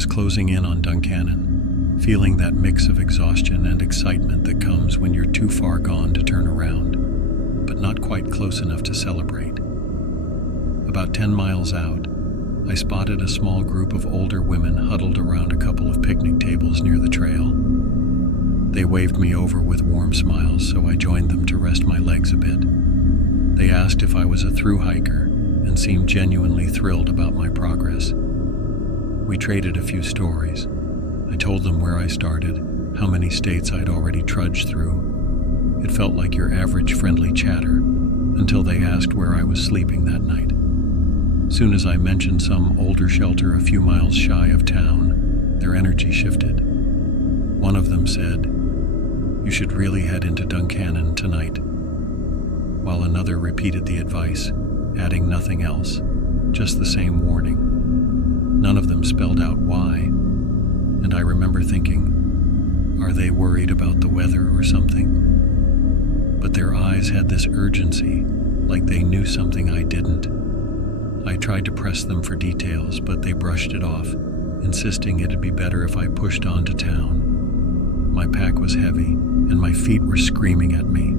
was closing in on Duncannon, feeling that mix of exhaustion and excitement that comes when you're too far gone to turn around, but not quite close enough to celebrate. About 10 miles out, I spotted a small group of older women huddled around a couple of picnic tables near the trail. They waved me over with warm smiles, so I joined them to rest my legs a bit. They asked if I was a thru hiker and seemed genuinely thrilled about my progress. We traded a few stories. I told them where I started, how many states I'd already trudged through. It felt like your average friendly chatter, until they asked where I was sleeping that night. Soon as I mentioned some older shelter a few miles shy of town, their energy shifted. One of them said, "You should really head into Duncannon tonight," while another repeated the advice, adding nothing else, just the same warning. None of them spelled out why, and I remember thinking, are they worried about the weather or something? But their eyes had this urgency, like they knew something I didn't. I tried to press them for details, but they brushed it off, insisting it'd be better if I pushed on to town. My pack was heavy, and my feet were screaming at me,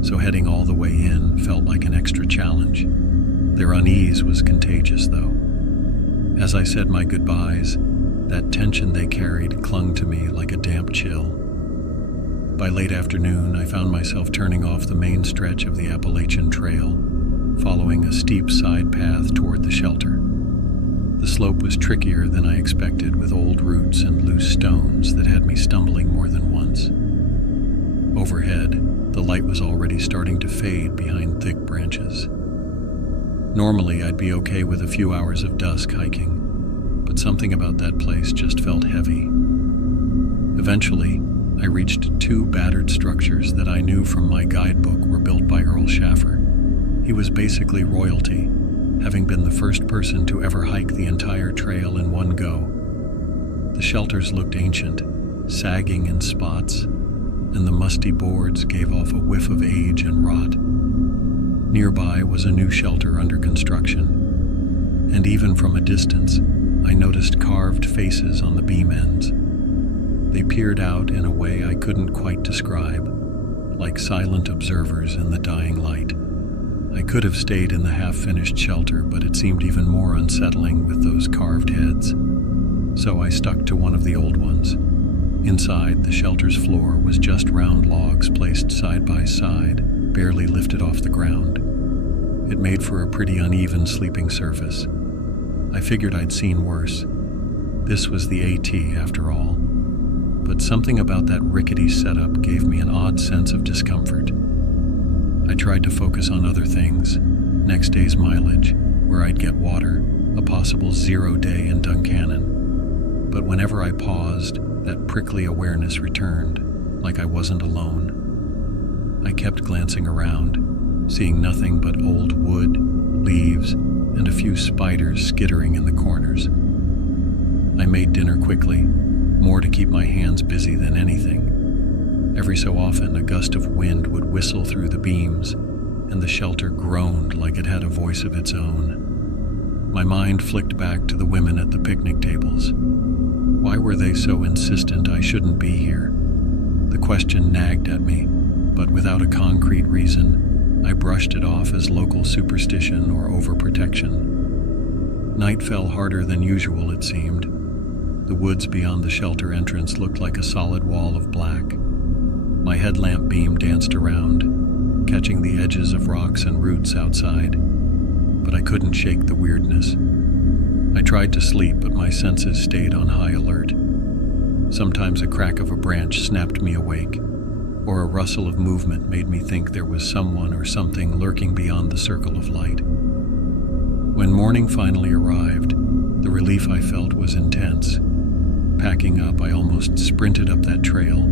so heading all the way in felt like an extra challenge. Their unease was contagious, though. As I said my goodbyes, that tension they carried clung to me like a damp chill. By late afternoon, I found myself turning off the main stretch of the Appalachian Trail, following a steep side path toward the shelter. The slope was trickier than I expected, with old roots and loose stones that had me stumbling more than once. Overhead, the light was already starting to fade behind thick branches. Normally, I'd be okay with a few hours of dusk hiking, but something about that place just felt heavy. Eventually, I reached two battered structures that I knew from my guidebook were built by Earl Schaffer. He was basically royalty, having been the first person to ever hike the entire trail in one go. The shelters looked ancient, sagging in spots, and the musty boards gave off a whiff of age and rot. Nearby was a new shelter under construction, and even from a distance, I noticed carved faces on the beam ends. They peered out in a way I couldn't quite describe, like silent observers in the dying light. I could have stayed in the half-finished shelter, but it seemed even more unsettling with those carved heads. So I stuck to one of the old ones. Inside, the shelter's floor was just round logs placed side by side, barely lifted off the ground. It made for a pretty uneven sleeping surface. I figured I'd seen worse. This was the AT, after all. But something about that rickety setup gave me an odd sense of discomfort. I tried to focus on other things, next day's mileage, where I'd get water, a possible 0 day in Duncannon. But whenever I paused, that prickly awareness returned, like I wasn't alone. I kept glancing around, seeing nothing but old wood, leaves, and a few spiders skittering in the corners. I made dinner quickly, more to keep my hands busy than anything. Every so often, a gust of wind would whistle through the beams, and the shelter groaned like it had a voice of its own. My mind flicked back to the women at the picnic tables. Why were they so insistent I shouldn't be here? The question nagged at me, but without a concrete reason, I brushed it off as local superstition or overprotection. Night fell harder than usual, it seemed. The woods beyond the shelter entrance looked like a solid wall of black. My headlamp beam danced around, catching the edges of rocks and roots outside, but I couldn't shake the weirdness. I tried to sleep, but my senses stayed on high alert. Sometimes a crack of a branch snapped me awake, or a rustle of movement made me think there was someone or something lurking beyond the circle of light. When morning finally arrived, the relief I felt was intense. Packing up, I almost sprinted up that trail,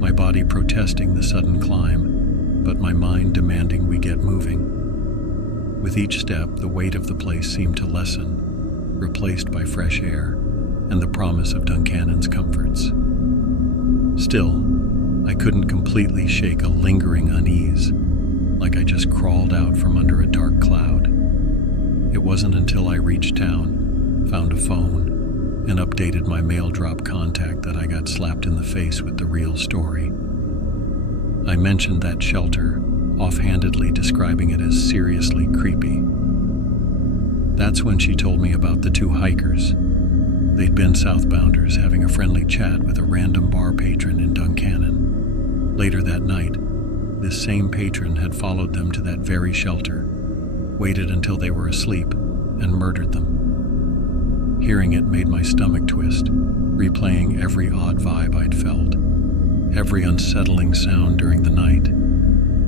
my body protesting the sudden climb, but my mind demanding we get moving. With each step, the weight of the place seemed to lessen, replaced by fresh air and the promise of Duncannon's comforts. Still, I couldn't completely shake a lingering unease, like I just crawled out from under a dark cloud. It wasn't until I reached town, found a phone, and updated my mail drop contact that I got slapped in the face with the real story. I mentioned that shelter, offhandedly describing it as seriously creepy. That's when she told me about the two hikers. They'd been southbounders having a friendly chat with a random bar patron in Duncannon. Later that night, this same patron had followed them to that very shelter, waited until they were asleep, and murdered them. Hearing it made my stomach twist, replaying every odd vibe I'd felt, every unsettling sound during the night.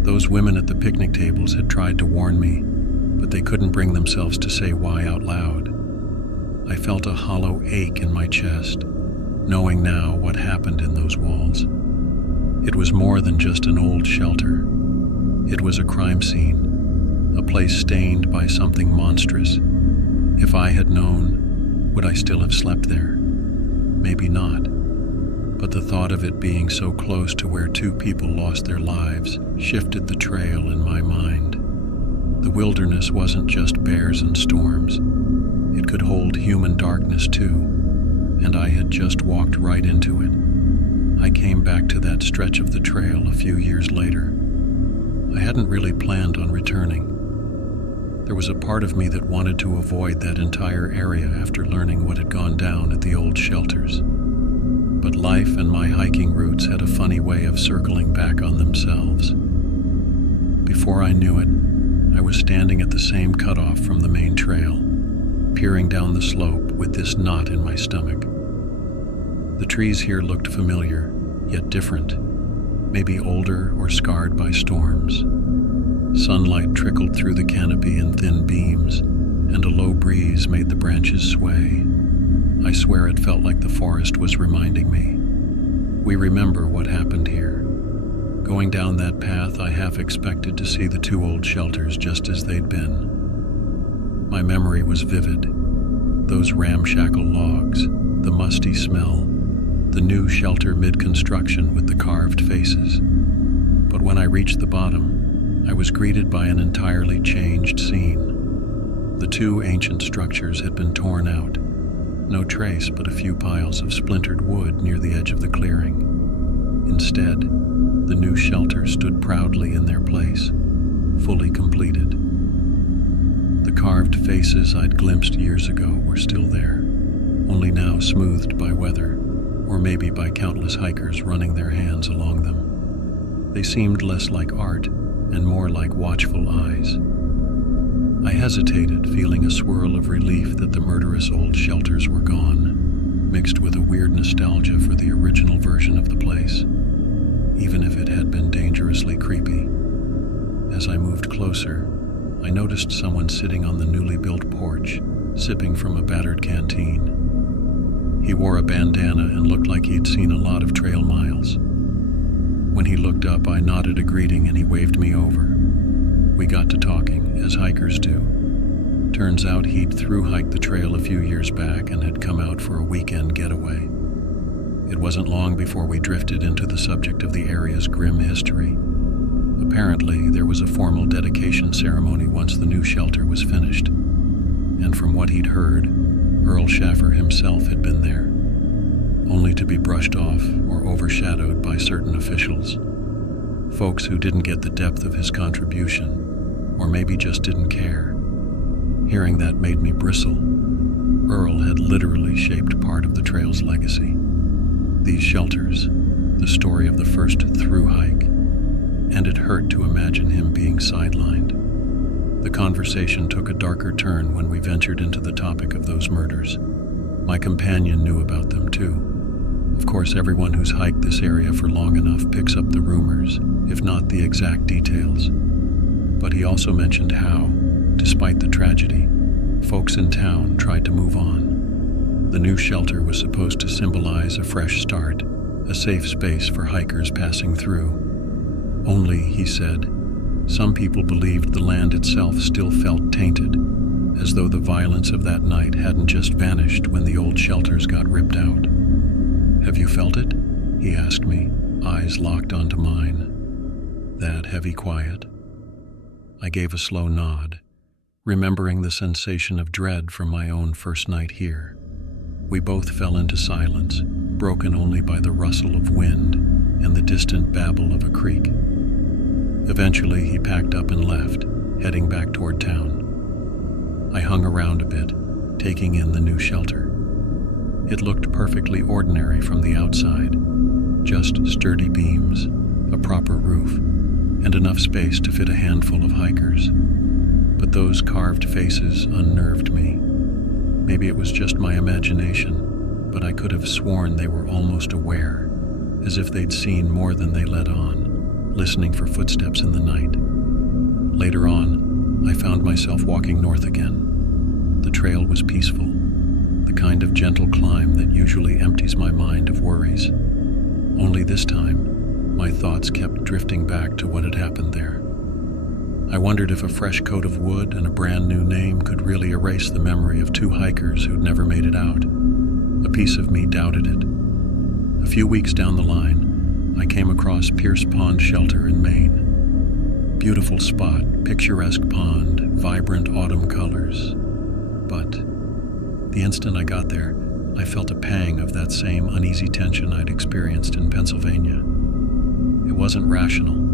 Those women at the picnic tables had tried to warn me, but they couldn't bring themselves to say why out loud. I felt a hollow ache in my chest, knowing now what happened in those walls. It was more than just an old shelter. It was a crime scene, a place stained by something monstrous. If I had known, would I still have slept there? Maybe not. But the thought of it being so close to where two people lost their lives shifted the trail in my mind. The wilderness wasn't just bears and storms. It could hold human darkness too, and I had just walked right into it. I came back to that stretch of the trail a few years later. I hadn't really planned on returning. There was a part of me that wanted to avoid that entire area after learning what had gone down at the old shelters. But life and my hiking routes had a funny way of circling back on themselves. Before I knew it, I was standing at the same cutoff from the main trail, peering down the slope with this knot in my stomach. The trees here looked familiar, yet different, maybe older or scarred by storms. Sunlight trickled through the canopy in thin beams, and a low breeze made the branches sway. I swear it felt like the forest was reminding me. We remember what happened here. Going down that path, I half expected to see the two old shelters just as they'd been. My memory was vivid. Those ramshackle logs, the musty smell, the new shelter mid-construction with the carved faces. But when I reached the bottom, I was greeted by an entirely changed scene. The two ancient structures had been torn out. No trace but a few piles of splintered wood near the edge of the clearing. Instead, the new shelter stood proudly in their place, fully completed. The carved faces I'd glimpsed years ago were still there, only now smoothed by weather, or maybe by countless hikers running their hands along them. They seemed less like art and more like watchful eyes. I hesitated, feeling a swirl of relief that the murderous old shelters were gone, mixed with a weird nostalgia for the original version of the place, even if it had been dangerously creepy. As I moved closer, I noticed someone sitting on the newly built porch, sipping from a battered canteen. He wore a bandana and looked like he'd seen a lot of trail miles. When he looked up, I nodded a greeting and he waved me over. We got to talking, as hikers do. Turns out he'd thru-hiked the trail a few years back and had come out for a weekend getaway. It wasn't long before we drifted into the subject of the area's grim history. Apparently, there was a formal dedication ceremony once the new shelter was finished. And from what he'd heard, Earl Schaffer himself had been there, only to be brushed off or overshadowed by certain officials. Folks who didn't get the depth of his contribution, or maybe just didn't care. Hearing that made me bristle. Earl had literally shaped part of the trail's legacy. These shelters, the story of the first through hike, and it hurt to imagine him being sidelined. The conversation took a darker turn when we ventured into the topic of those murders. My companion knew about them too. Of course, everyone who's hiked this area for long enough picks up the rumors, if not the exact details. But he also mentioned how, despite the tragedy, folks in town tried to move on. The new shelter was supposed to symbolize a fresh start, a safe space for hikers passing through. Only, he said, some people believed the land itself still felt tainted, as though the violence of that night hadn't just vanished when the old shelters got ripped out. "Have you felt it?" he asked me, eyes locked onto mine. That heavy quiet. I gave a slow nod, remembering the sensation of dread from my own first night here. We both fell into silence, broken only by the rustle of wind and the distant babble of a creek. Eventually, he packed up and left, heading back toward town. I hung around a bit, taking in the new shelter. It looked perfectly ordinary from the outside, just sturdy beams, a proper roof, and enough space to fit a handful of hikers. But those carved faces unnerved me. Maybe it was just my imagination, but I could have sworn they were almost aware, as if they'd seen more than they let on, listening for footsteps in the night. Later on, I found myself walking north again. The trail was peaceful, the kind of gentle climb that usually empties my mind of worries. Only this time, my thoughts kept drifting back to what had happened there. I wondered if a fresh coat of wood and a brand new name could really erase the memory of 2 hikers who'd never made it out. A piece of me doubted it. A few weeks down the line, I came across Pierce Pond Shelter in Maine. Beautiful spot, picturesque pond, vibrant autumn colors. But the instant I got there, I felt a pang of that same uneasy tension I'd experienced in Pennsylvania. It wasn't rational.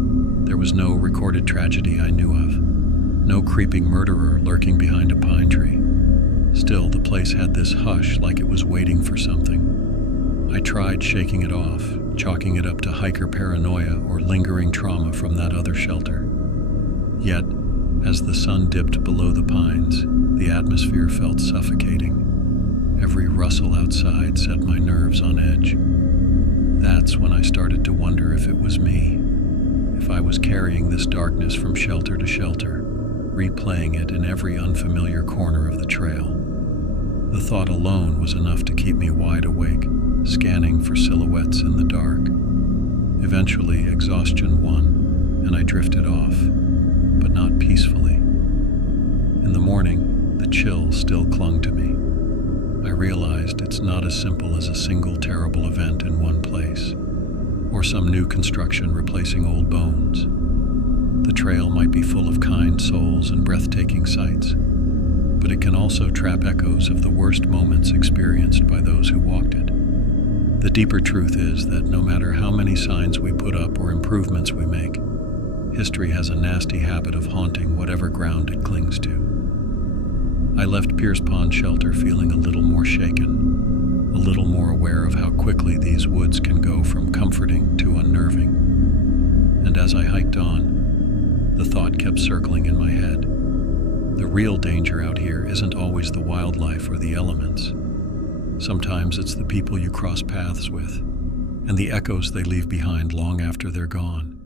There was no recorded tragedy I knew of, no creeping murderer lurking behind a pine tree. Still, the place had this hush like it was waiting for something. I tried shaking it off, chalking it up to hiker paranoia or lingering trauma from that other shelter. Yet, as the sun dipped below the pines, the atmosphere felt suffocating. Every rustle outside set my nerves on edge. That's when I started to wonder if it was me, if I was carrying this darkness from shelter to shelter, replaying it in every unfamiliar corner of the trail. The thought alone was enough to keep me wide awake, scanning for silhouettes in the dark. Eventually, exhaustion won, and I drifted off, but not peacefully. In the morning, the chill still clung to me. I realized it's not as simple as a single terrible event in one place, or some new construction replacing old bones. The trail might be full of kind souls and breathtaking sights, but it can also trap echoes of the worst moments experienced by those who walked it. The deeper truth is that no matter how many signs we put up or improvements we make, history has a nasty habit of haunting whatever ground it clings to. I left Pierce Pond Shelter feeling a little more shaken, a little more aware of how quickly these woods can go from comforting to unnerving. And as I hiked on, the thought kept circling in my head. The real danger out here isn't always the wildlife or the elements. Sometimes it's the people you cross paths with, and the echoes they leave behind long after they're gone.